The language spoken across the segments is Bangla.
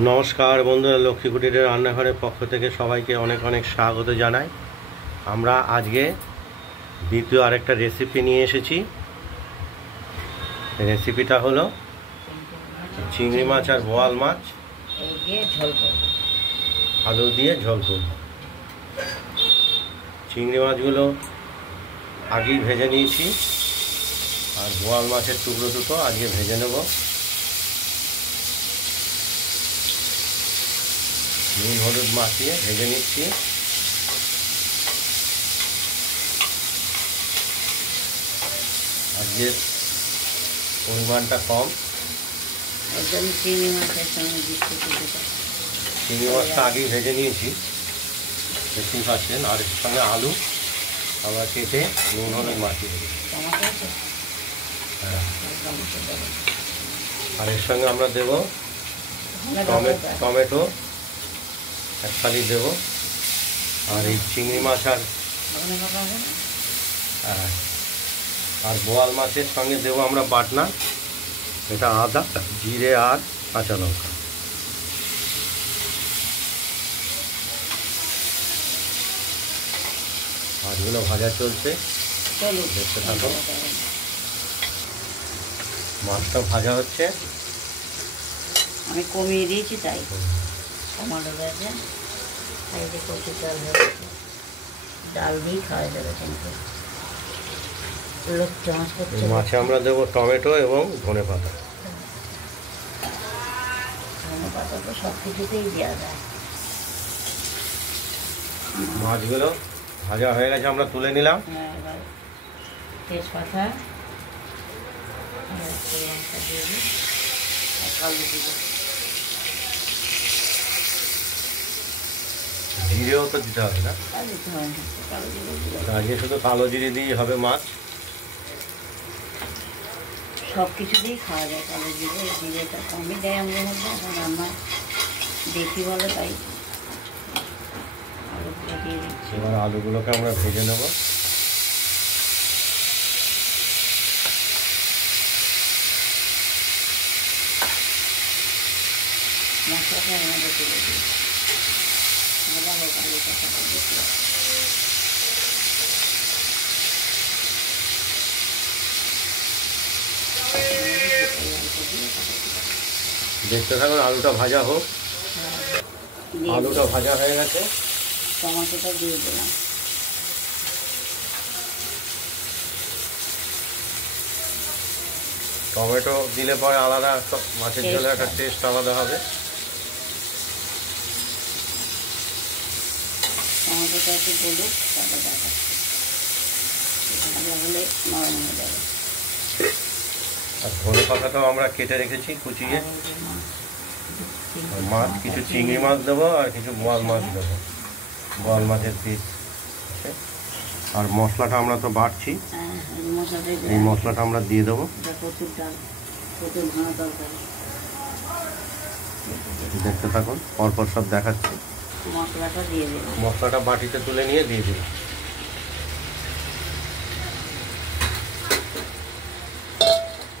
নমস্কার বন্ধুরা, লক্ষ্মী কুটিরের রান্নাঘরের পক্ষ থেকে সবাইকে অনেক অনেক স্বাগত জানাই। আমরা আজকে দ্বিতীয় আরেকটা রেসিপি নিয়ে এসেছি। রেসিপিটা হলো চিংড়ি মাছ আর বোয়াল মাছ আলু দিয়ে ঝোল করব। চিংড়ি মাছগুলো আগেই ভেজে নিয়েছি, আর বোয়াল মাছের টুকরো দুটো আজকে ভেজে নেব। নুন হলুদ মাখিয়ে ভেজে নিচ্ছি। আজকের পরিমাণটা কম, চিংড়ি মাছটা আগেই ভেজে নিয়েছি, দেখতেই পাচ্ছেন। আর এর সঙ্গে আলু আবার কেটে নুন হলুদ মাখিয়ে দেবো। হ্যাঁ, আর এর সঙ্গে আমরা দেবো টমেটো এক ফালি দেবো। আর এই চিংড়ি মাছ আর বোয়াল মাছের সঙ্গে দেবো আমরা বাটনা, এটা আদা জিরে আর কাঁচা লঙ্কা। মাছগুলো ভাজা চলছে, দেখতে থাকো। মাছটা ভাজা হচ্ছে, আমি কমিয়ে দিয়েছি তাই টমাটো রয়েছে, তাই যে কচুর ডাল হয়েছে, ডাল দিয়েই খাওয়া যাবে। কিন্তু মাছে আমরা দেবো টমেটো এবং ধনে পাতা। ধনে পাতা তো সব কিছুতেই দেওয়া যায়। মাছগুলো ভাজা হয়ে গেছে, আমরা তুলে নিলাম। এবার তেজপাতা দিয়ে দিই, কালো জিরে, জিরেও তো দিতে হবে না, কালো জিরে আজকে শুধু কালো জিরে দিয়েই হবে মাছ। সব কিছু দিয়েই খাওয়া যায়। কালো জিরে, জিরেটা কমই দেয় আমাদের মধ্যে, এখন রান্না দেখি বলে তাই আলুগুলো দিয়ে দিচ্ছি। এবার আলুগুলোকে আমরা ভেজে নেব। মশলাটা এর মধ্যে তুলে দিই, ভাজা হোক আলুটা সবাই দেখতে। দেখতে থাকুন, আলুটা ভাজা হোক। আলুটা ভাজা হয়ে গেছে, টমেটোটা দিয়ে দিলাম। টমেটো দিলে পরে আলাদা মাছের ঝোলে একটা টেস্ট আলাদা হবে। টমেটোটা একটু গলুক, তারপর দেখাচ্ছি, ভাজা হলে নরম হয়ে যাবে। আর ধনে পাতাটাও আমরা কেটে রেখেছি কুচিয়ে। মাছ কিছু চিংড়ি মাছ দেবো আর কিছু বোয়াল মাছ দেবো, বোয়াল মাছের পিস। আর মশলাটা আমরা তো বাটছি, এই মশলাটা আমরা দিয়ে দেবো। কচুর ডাল, কচুর ভাঙা তরকারি। দেখতে থাকুন, পরপর সব দেখাচ্ছি। মশলাটা দিয়ে দেবো, মশলাটা বাটিতে তুলে নিয়ে দিয়ে দিলাম।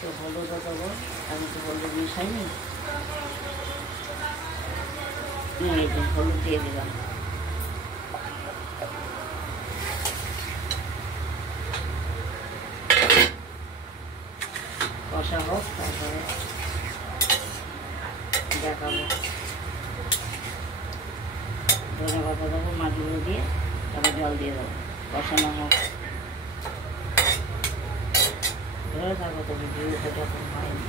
তো হলুদও দেবো, আমি তো হলুদ মিশাইনি, এই যে হলুদ দিয়ে দিলাম। কষা হোক, তারপরে দেখাবো। ধনে পাতা দেবো, মাছগুলো দিয়ে তারপর জল দিয়ে দেবো, কষানো হোক। ধরে থাকো, তো ভিডিওটা যখন হয়নি।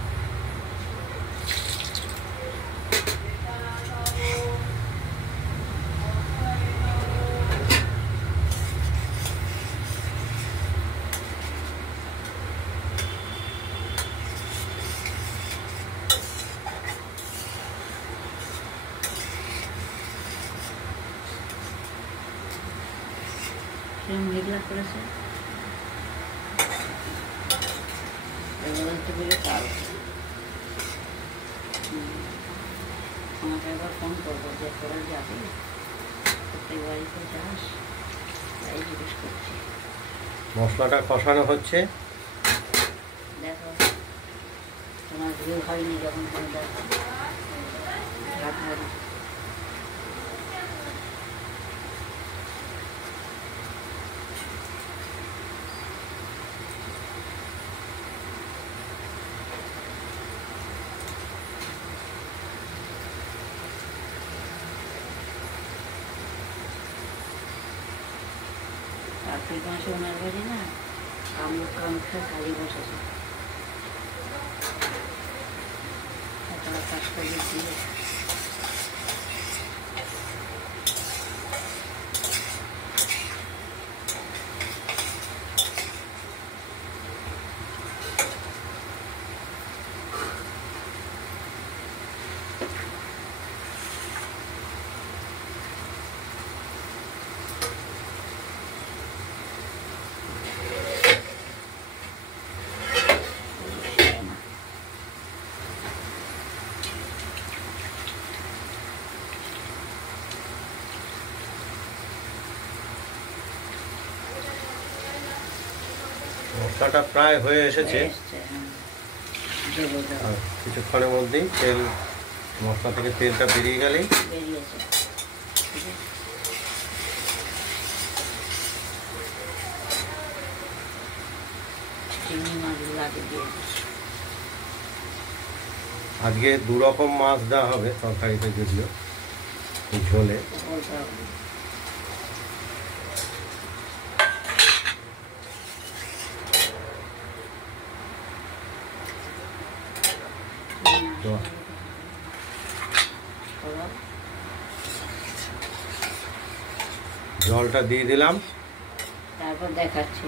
মেঘলা করেছে, আমাকে একবার ফোন করবো যে তোরা যাবি, প্রত্যেক বাড়িতে যাস, তাই জিজ্ঞেস করছি। মশলাটা কষানো হচ্ছে, দেখো তোমার ভিউ হয়নি যখন তুমি দেখো, ঢাকা কার্তিক মাসে ওনার বাড়ি না কামখা কালী বসেছে, আপনারা কাজ করে দিয়ে মশলাটা প্রায় হয়ে এসেছে। দেবো আর কিছুক্ষণের মধ্যেই তেল, মশলা থেকে তেলটা বেরিয়ে গেলেই বেরিয়েছে। ঠিক আছে, চিংড়ি মাছগুলো আগে দিয়ে দিচ্ছি। আজকে 2 রকম মাছ দেওয়া হবে তরকারিতে, যদিও ঝোলে। বলতে হবে তো জলটা দিয়ে দিলাম, তারপর দেখাচ্ছি,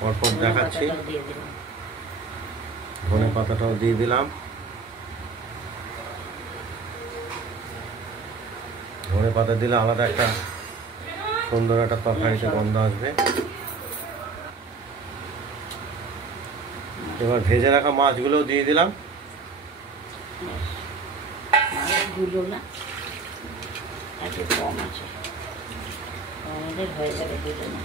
পরপর দেখাচ্ছি। ধনেপাতাটাও দিয়ে দিলাম। ধনে পাতাটাও দিয়ে দিলাম। ধনে পাতা দিলে আলাদা একটা সুন্দর একটা তরকারিতে গন্ধ আসবে। এবার ভেজে রাখা মাছগুলোও দিয়ে দিলাম। মাছগুলো না একটু কম আছে, আমাদের হয়ে যাবে দুজনে।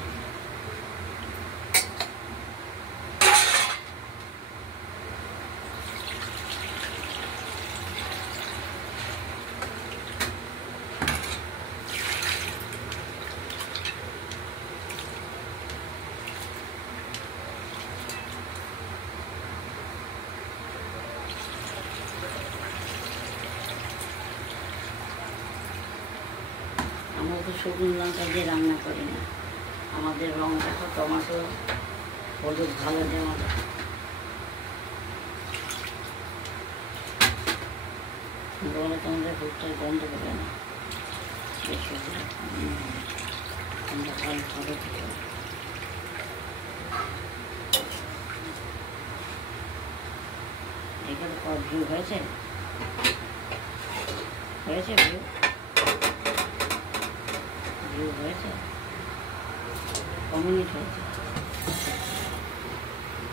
আমরা তো শুকনো লঙ্কা দিয়ে রান্না করি না, আমাদের রং দেখো, টমেটো হলুদ ভালো দেওয়া, বলে তোমাদের ভুট্টার গন্ধ করে না বেশি আমরা ভালো ভালো থেকে। এখানে কত ভিউ হয়েছে, হয়েছে ভিউ, ভিউ হয়েছে, কমিউনিট হয়েছে।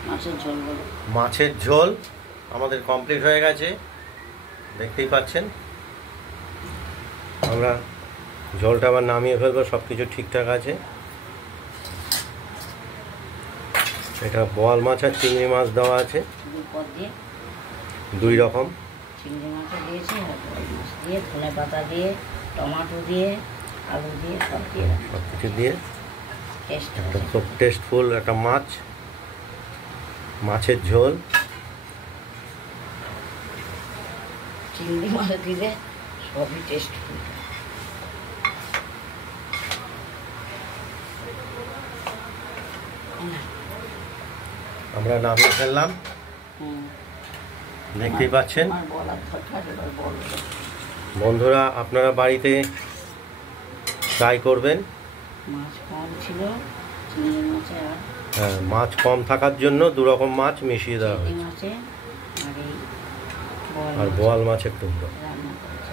মাছের ঝোল বলো। মাছের ঝোল আমাদের কমপ্লিট হয়ে গেছে, দেখতেই পাচ্ছেন। আমরা ঝোলটা আবার নামিয়ে ফেলবো, সব কিছু ঠিকঠাক আছে। এটা বোয়াল মাছ আর চিংড়ি মাছ দেওয়া আছে, পদ দিয়ে 2 রকম। চিংড়ি মাছও দিয়েছি, আর বোয়াল মাছ দিয়ে, ধনে পাতা দিয়ে, টমেটো দিয়ে, আলু দিয়ে, সব দিয়ে সব কিছু দিয়ে টেস্ট একটা খুব টেস্টফুল একটা মাছ, মাছের ঝোল। চিংড়ি মাছ দিলে সবই টেস্টফুল। আমরা নামিয়ে ফেললাম, দেখতেই পাচ্ছেন। আমার বলার কথা এবার বলবো। বন্ধুরা, আপনারা বাড়িতে ট্রাই করবেন। মাছ কম ছিল, চিংড়ি মাছে আর হ্যাঁ, মাছ কম থাকার জন্য 2 রকম মাছ মিশিয়ে দেওয়া চিংড়ি হয়েছে, মাছে আর এই আর বোয়াল মাছের টুকরো। রান্না করেছে।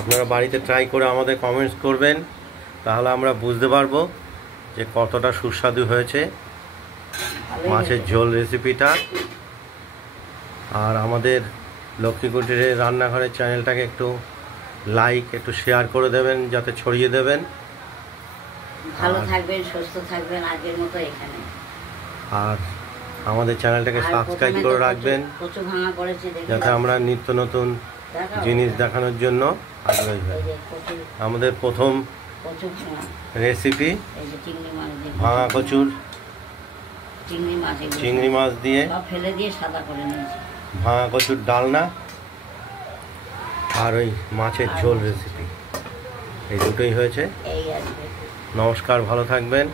আপনারা বাড়িতে ট্রাই করে আমাদের কমেন্টস করবেন, তাহলে আমরা বুঝতে পারবো যে কতটা সুস্বাদু হয়েছে ভালোই মাছের হয়েছে। ঝোল রেসিপিটা। আর আমাদের লক্ষ্মী কুটিরের রান্নাঘরের চ্যানেলটাকে একটু লাইক, একটু শেয়ার করে দেবেন, যাতে ছড়িয়ে দেবেন। ভালো থাকবেন, সুস্থ থাকবেন, আগের মতো এখানে। আর আমাদের চ্যানেলটাকে আর সাবস্ক্রাইব প্রথমে করে তো রাখবেন, কচু ভাঙা করেছে, দেখে যাতে আমরা নিত্য নতুন দেখাও। জিনিস দেখানোর জন্য আগ্রহী এই হই। যে কচু, আমাদের প্রথম কচু ভাঙা, রেসিপি এই যে চিংড়ি মাছ দিয়ে ভাঙা কচুর, চিংড়ি মাছ, এগুলো চিংড়ি মাছ দিয়ে সব ফেলে দিয়ে সাদা করে নিয়েছি। ভাঙা কচুর ডালনা আর ওই মাছের ঝোল রেসিপি, এই দুটোই হয়েছে। এই আসবে। নমস্কার, ভালো থাকবেন।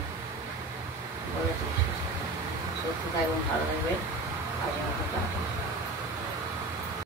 সুস্থ থাকবেন, ভালো থাকবেন।